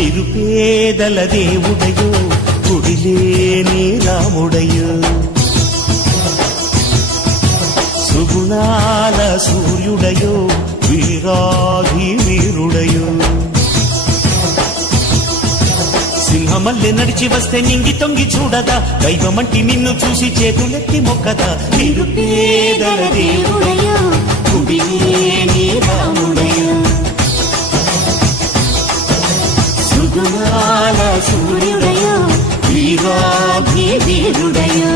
నిరుపేదల దేవుడయో గుడిలేని రాముడయో సుగుణాల సూర్యుడయో వీరాధి వీరుడయో సింహమల్లె నడిచి వస్తే నింగి తొంగి చూడదా దైవమంటి నిన్ను చూసి చేతులెత్తి మొక్కదా నిరుపేదల దేవుడయో గుడిలేని రాముడయో సుగుణాల సూర్యుడయో వీరాధి వీరుడయో